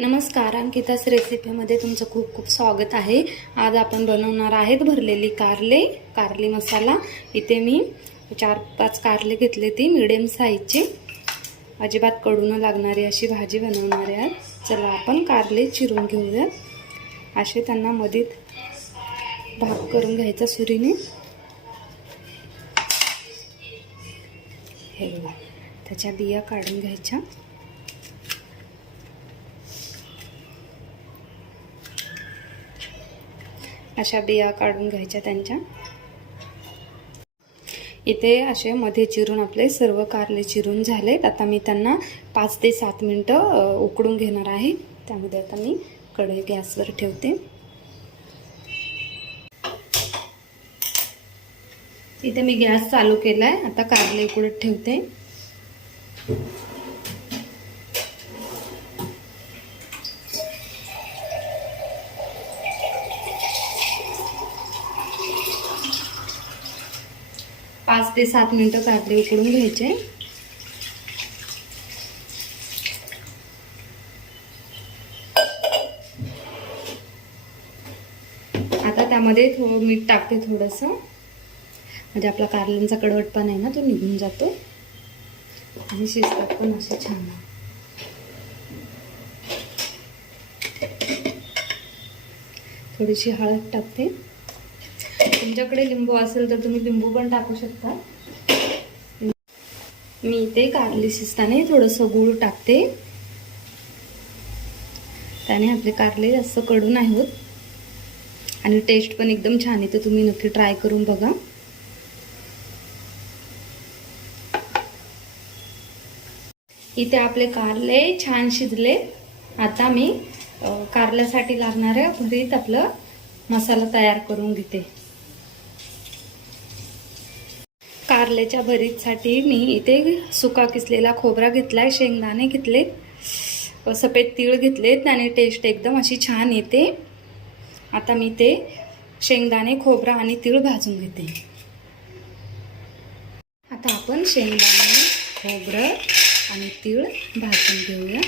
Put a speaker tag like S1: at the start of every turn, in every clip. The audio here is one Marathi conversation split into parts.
S1: नमस्कार अंकितास रेसिपीमध्ये तुमचं खूप खूप स्वागत आहे. आज आपण बनवणार आहेत भरलेली कारले कारली मसाला. इथे मी चार पाच कारले घेतले ती मिडियम साईजची अजिबात कडू न लागणारी अशी भाजी बनवणार आहे. चला आपण कारले चिरून घेऊयात. असे त्यांना मधीत भाग करून घ्यायचा सुरीने. हे बघा त्याच्या बिया काढून घ्यायच्या. अशा बिया काढून घ्यायच्या त्यांच्या. इथे असे मध्ये चिरून आपले सर्व कारले चिरून झालेत. आता मी त्यांना पाच ते सात मिनटं उकडून घेणार आहे. त्यामध्ये आता मी कढई गॅसवर ठेवते. इथे मी गॅस चालू केलाय. आता कारले उकडत ठेवते पाच ते सात मिनटं कारले उकडून घ्यायचे. आता त्यामध्ये थोडं मीठ टाकते थोडंसं. म्हणजे आपला कारल्यांचा कडवटपणा आहे ना तो निघून जातो. आणि शिजतात पण असे छान. थोडीशी हळद टाकते. तुमच्याकडे लिंबू असेल तर तुम्ही लिंबू पण टाकू शकता. मी इथे कारली शिजताना थोडंसं गूळ टाकते. त्याने आपले कारले जास्त कडू नाही होत. आणि टेस्ट पण एकदम छान येते. तुम्ही नक्की ट्राय करून बघा. इथे आपले कारले छान शिजले. आता मी कारल्यासाठी लागणाऱ्या भरीत आपलं मसाला तयार करून घेते. कारल्याच्या भरीतसाठी मी इथे सुका किसलेला खोबरा घेतलाय शेंगदाणे घेतले सफेद तीळ घेतलेत आणि टेस्ट एकदम अशी छान येते. आता मी ते शेंगदाणे खोबरा आणि तीळ भाजून घेते. आता आपण शेंगदाणे खोबरं आणि तीळ भाजून घेऊया.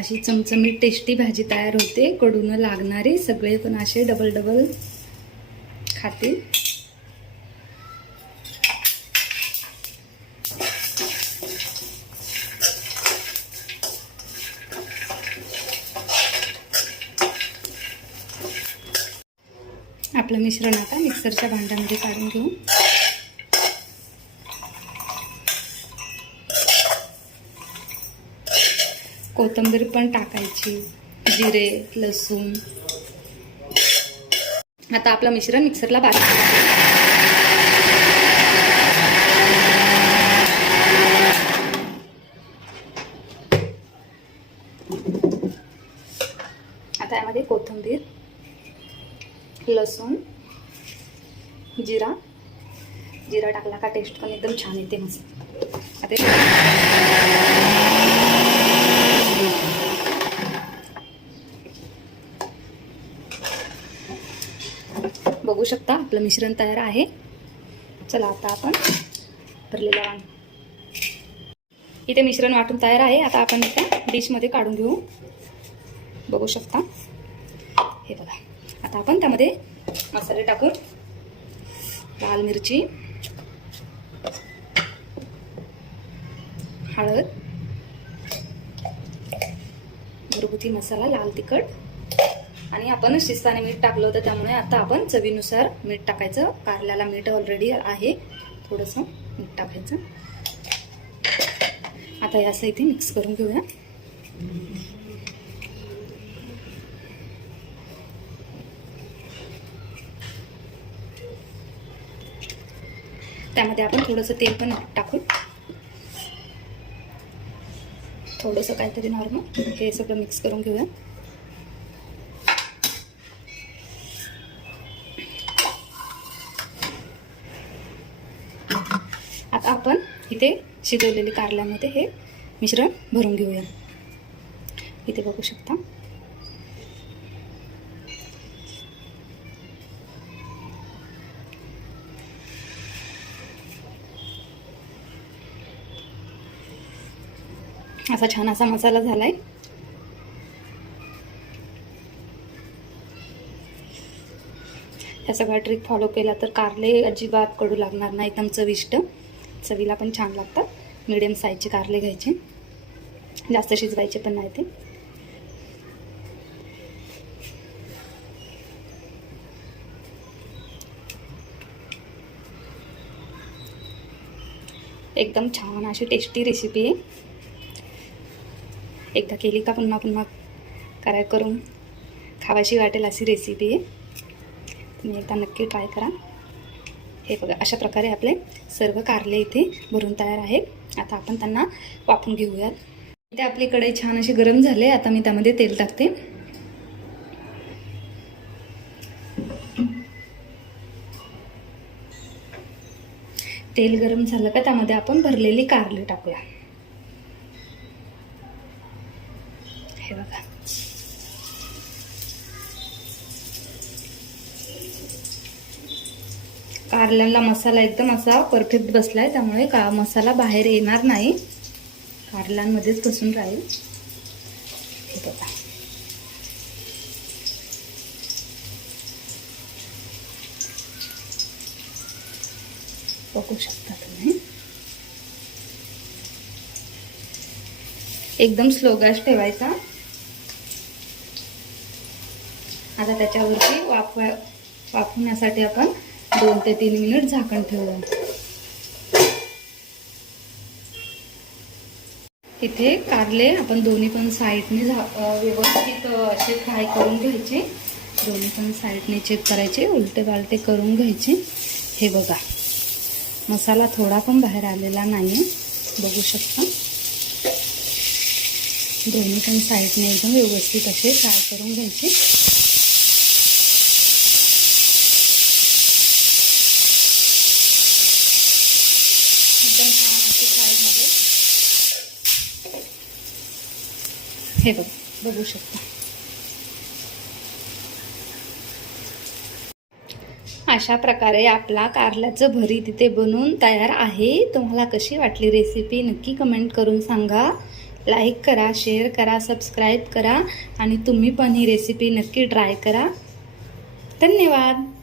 S1: अशी चमचमीत टेस्टी भाजी तयार होते. कडून लागणारी सगळे पण असे डबल डबल खातील. आपलं मिश्रण आता मिक्सरच्या भांड्यामध्ये काढून घेऊ. कोथिंबीर पण टाकायची जिरे लसूण. आता आपलं मिश्रण मिक्सरला बारीक आता यामध्ये कोथिंबीर लसूण जिरा. जिरा टाकला का टेस्ट पण एकदम छान येते मस्त. आता बघू शकता. आपलं मिश्रण तयार आहे. चला आता आपण भरलेला वांग इथे मिश्रण वाटून तयार आहे. आता आपण इथं डिशमध्ये काढून घेऊ. बघू शकता. हे बघा. आता आपण त्यामध्ये मसाले टाकून लाल मिरची हळद घरगुती मसाला लाल तिखट आणि आपण शिस्ताने मीठ टाकलं होतं त्यामुळे आता आपण चवीनुसार मीठ टाकायचं. कारल्याला मीठ ऑलरेडी आहे. थोडंसं मीठ टाकायचं. आता हे असं इथे मिक्स करून घेऊया. त्यामध्ये आपण थोडंसं तेल पण टाकू थोडंसं काहीतरी नॉर्मल हे सगळं मिक्स करून घेऊया आता आपण इथे शिजवलेली कारल्यामध्ये हे मिश्रण भरून घेऊया. इथे बघू शकता. असा छान असा मसाला झालाय. ह्या सगळ्या ट्रिक फॉलो केला तर कारले अजिबात कडू लागणार नाही एकदम चविष्ट. चवीला पण छान लागतात. मिडियम साईजचे कारले घ्यायचे. जास्त शिजवायचे पण नाही ते. एकदम छान अशी टेस्टी रेसिपी आहे. एकदा केली का पुन्हा पुन्हा कराय करून. खावाशी वाटेल अशी रेसिपी आहे. तुम्ही एकदा नक्की ट्राय करा. हे बघा अशा प्रकारे आपले सर्व कारले इथे भरून तयार आहे आता आपण त्यांना वापरून घेऊयात. इथे आपली कढई छान अशी गरम झाले आता मी त्यामध्ये तेल टाकते. तेल गरम झालं का त्यामध्ये आपण भरलेली कारले टाकूया. हे बघा. कारल्याला मसाला एकदम असा परफेक्ट बसला आहे त्यामुळे का मसाला बाहेर येणार नाही. कारल्यांमध्येच बसून राहील. हे बघा. बघू शकता तुम्ही. एकदम स्लो गॅस ठेवायचा. आता त्याच्यावरती वाफवा वाफवण्यासाठी आपण दोन ते तीन मिनिट झाकण ठेवूया इथे कारले आपण दोन्ही पण साईडने झा व्यवस्थित असे फ्राय करून घ्यायचे. दोन्ही पण साईडने चेक करायचे उलटे पालटे करून घ्यायचे. हे बघा. मसाला थोडा पण बाहेर आलेला नाही आहे बघू शकता. दोन्ही पण साईडने एकदम व्यवस्थित असे फ्राय करून घ्यायचे. एकदम छान असे फ्राय झाले. हे बघ बघू शकता. अशा प्रकारे आपला कारल्याचं भरी तिथे बनवून तयार आहे. तुम्हाला कशी वाटली रेसिपी नक्की कमेंट करून सांगा. लाईक करा शेअर करा सबस्क्राईब करा आणि तुम्ही पण ही रेसिपी नक्की ट्राय करा. धन्यवाद.